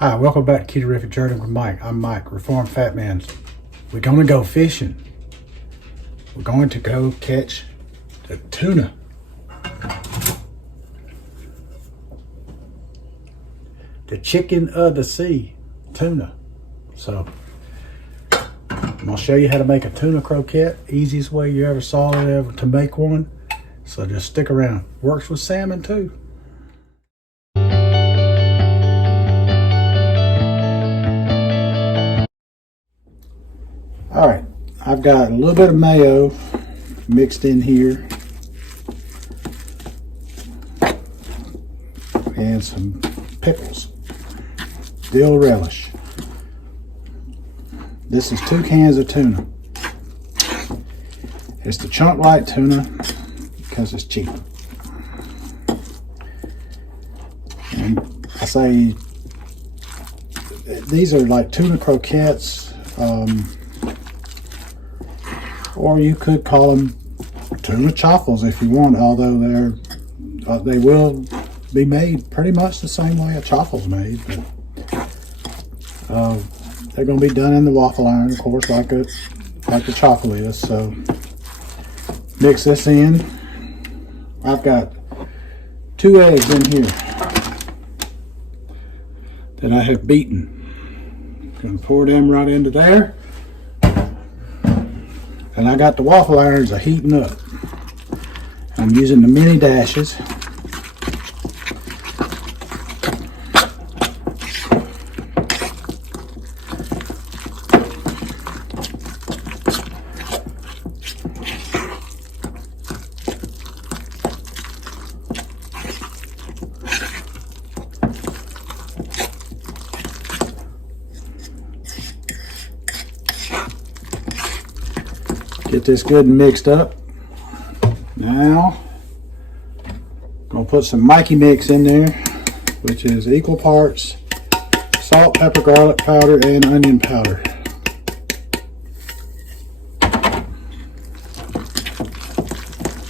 Hi, welcome back to Keto Journey with Mike. I'm Mike, Reformed Fat Man. We're going to go fishing. We're going to go catch the tuna. The chicken of the sea, tuna. So, I'm going to show you how to make a tuna croquette. Easiest way you ever saw it ever to make one. So just stick around. Works with salmon too. All right, I've got a little bit of mayo mixed in here and some pickles, dill relish. This is 2 cans of tuna. It's the chunk light tuna because it's cheap. And I say these are like tuna croquettes. Or you could call them tuna chaffles if you want, although they will be made pretty much the same way a chaffle's made. But they're going to be done in the waffle iron, of course, like the chaffle is. So mix this in. I've got 2 eggs in here that I have beaten. Going to pour them right into there. And I got the waffle irons heating up. I'm using the mini dashes. Get this good and mixed up. Now, I'm going to put some Mikey mix in there, which is equal parts salt, pepper, garlic powder, and onion powder.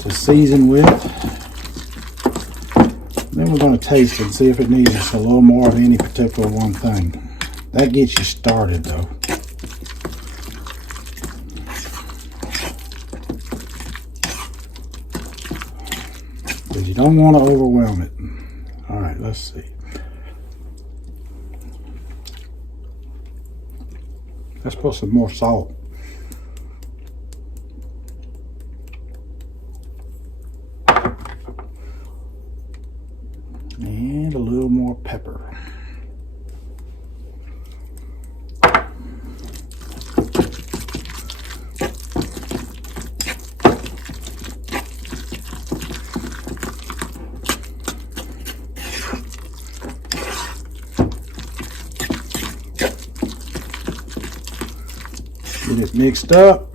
To season with. Then we're going to taste it and see if it needs just a little more of any particular one thing. That gets you started though. But you don't want to overwhelm it. All right, let's see. Let's put some more salt. And a little more pepper. Get it mixed up.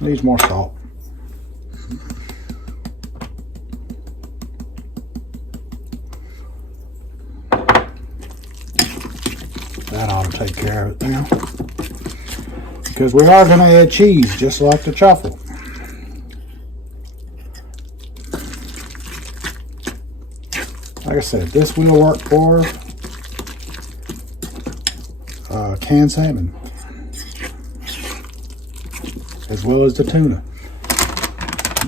Needs more salt. That ought to take care of it now. Because we are going to add cheese just like the chaffle. Like I said, this will work for canned salmon, as well as the tuna.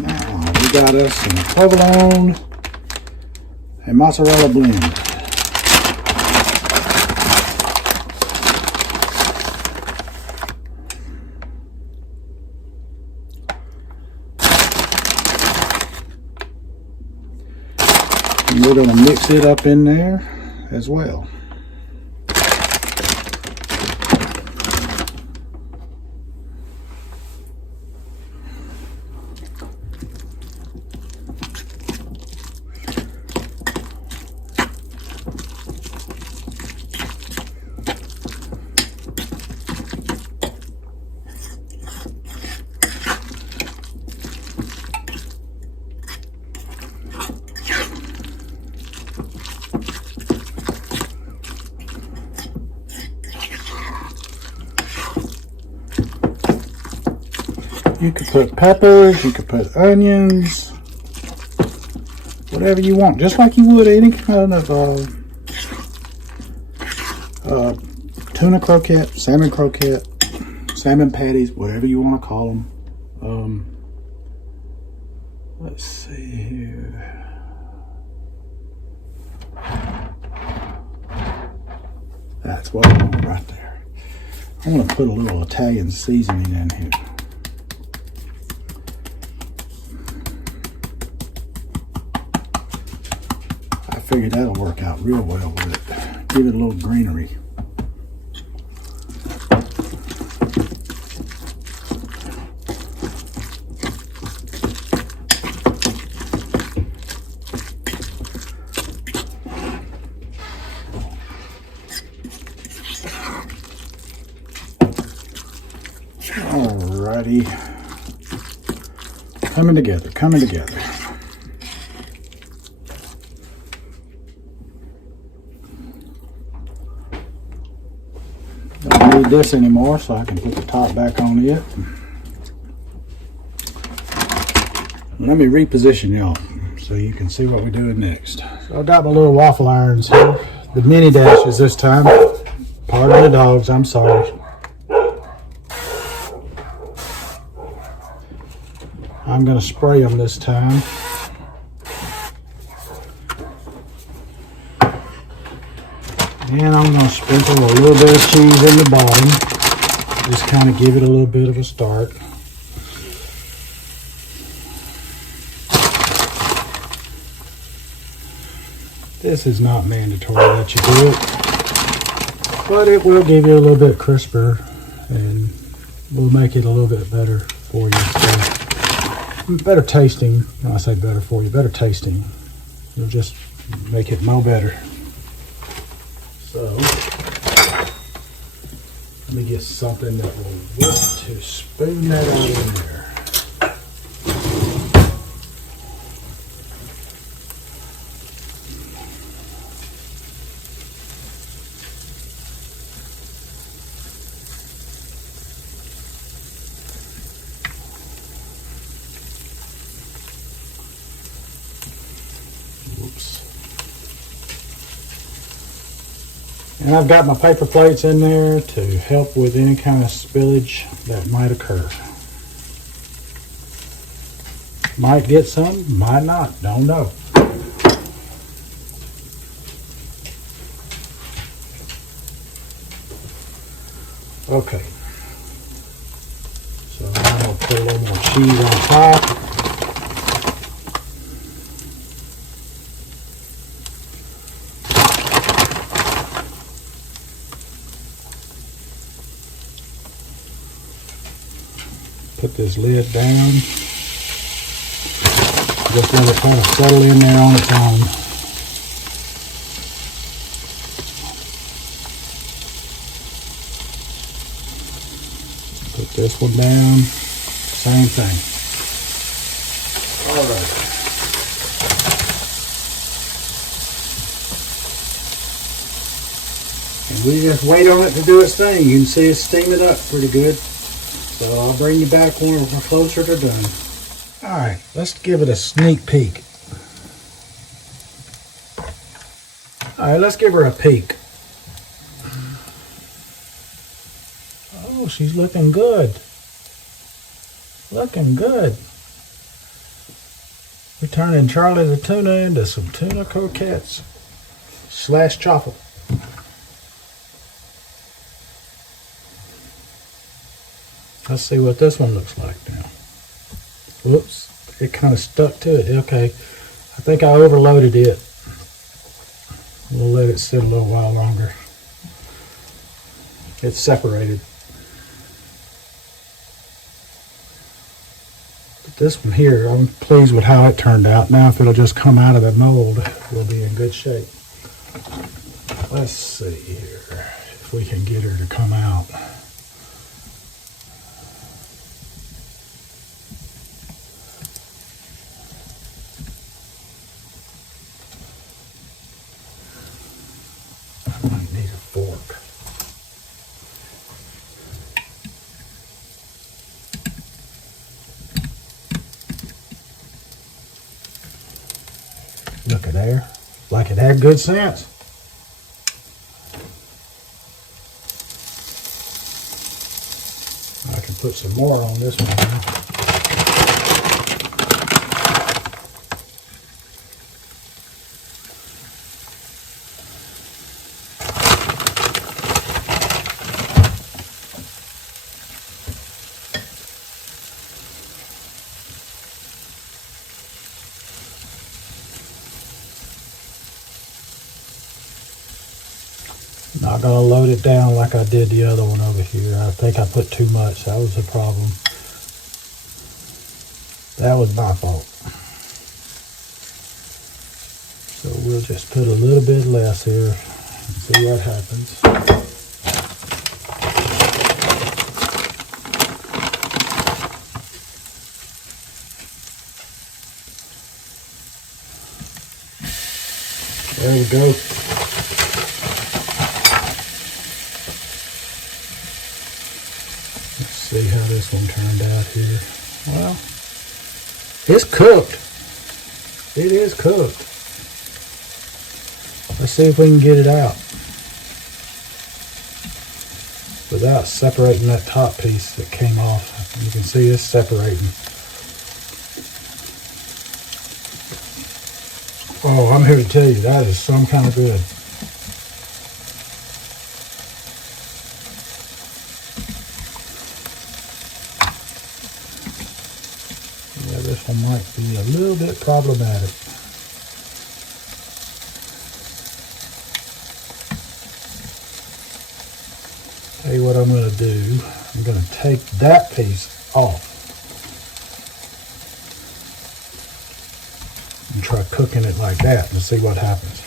Now, we got us some provolone and mozzarella blend. And we're going to mix it up in there as well. You could put peppers, you could put onions, whatever you want, just like you would any kind of tuna croquette, salmon patties, whatever you want to call them. Let's see here. That's what I want right there. I'm going to put a little Italian seasoning in here. I figured that'll work out real well with it. Give it a little greenery. Alrighty, coming together. Don't need this anymore, so I can put the top back on it. Let me reposition y'all so you can see what we're doing next. So I got my little waffle irons here, the mini dashes this time. Pardon the dogs, I'm sorry. I'm going to spray them this time. And I'm going to sprinkle a little bit of cheese in the bottom. Just kind of give it a little bit of a start. This is not mandatory that you do it, but it will give you a little bit crisper and will make it a little bit better for you. So, better tasting. When I say better for you, better tasting. It'll just make it more better. So, let me get something that will work to spoon that out in there. And I've got my paper plates in there to help with any kind of spillage that might occur. Might get some, might not, don't know. Okay. So I'm going to put a little more cheese on top. Put this lid down. Just let it kind of settle in there on its own. Put this one down. Same thing. All right. And we just wait on it to do its thing. You can see it's steaming up pretty good. So I'll bring you back when we're closer to done. All right, let's give it a sneak peek. All right, let's give her a peek. Oh, she's looking good. Looking good. We're turning Charlie the tuna into some tuna croquettes / chaffle. Let's see what this one looks like now. Whoops, it kind of stuck to it. Okay, I think I overloaded it. We'll let it sit a little while longer. It's separated. But this one here, I'm pleased with how it turned out. Now if it'll just come out of the mold, we'll be in good shape. Let's see here if we can get her to come out. Look at there. Like it had good sense. I can put some more on this one now. Not gonna load it down like I did the other one over here. I think I put too much. That was the problem. That was my fault. So we'll just put a little bit less here and see what happens. There we go. See how this one turned out here. Well, it's cooked. It is cooked. Let's see if we can get it out without separating that top piece that came off. You can see it's separating. Oh, I'm here to tell you, that is some kind of good. This one might be a little bit problematic. Tell you what I'm going to do. I'm going to take that piece off and try cooking it like that and see what happens.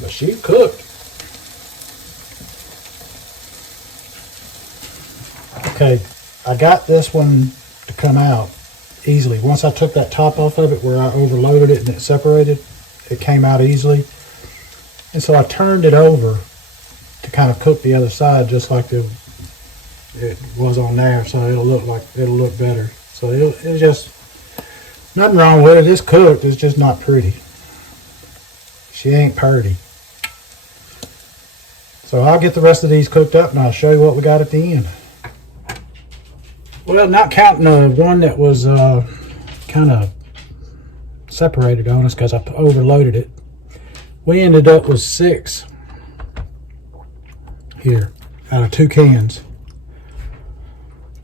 But she cooked. Okay. I got this one to come out easily. Once I took that top off of it where I overloaded it and it separated, it came out easily. And so I turned it over to kind of cook the other side just like it was on there, so it'll look better. So it's just nothing wrong with it. It's cooked, it's just not pretty. She ain't purty. So I'll get the rest of these cooked up and I'll show you what we got at the end. Well, not counting the one that was kind of separated on us because I overloaded it, we ended up with 6 here out of 2 cans.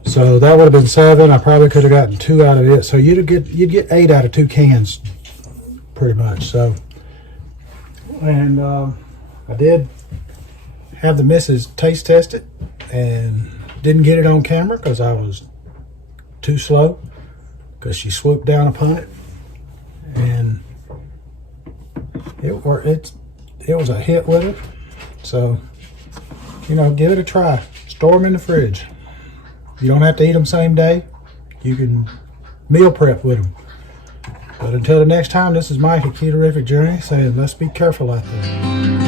So that would have been 7. I probably could have gotten 2 out of it. So you'd get 8 out of 2 cans, pretty much. So, and I did have the missus taste test it and didn't get it on camera because I was too slow, because she swooped down upon it, and it was a hit with it. So, you know, give it a try. Store them in the fridge. You don't have to eat them same day. You can meal prep with them. But until the next time, this is Mike at Keto-rific Journey saying, let's be careful out there.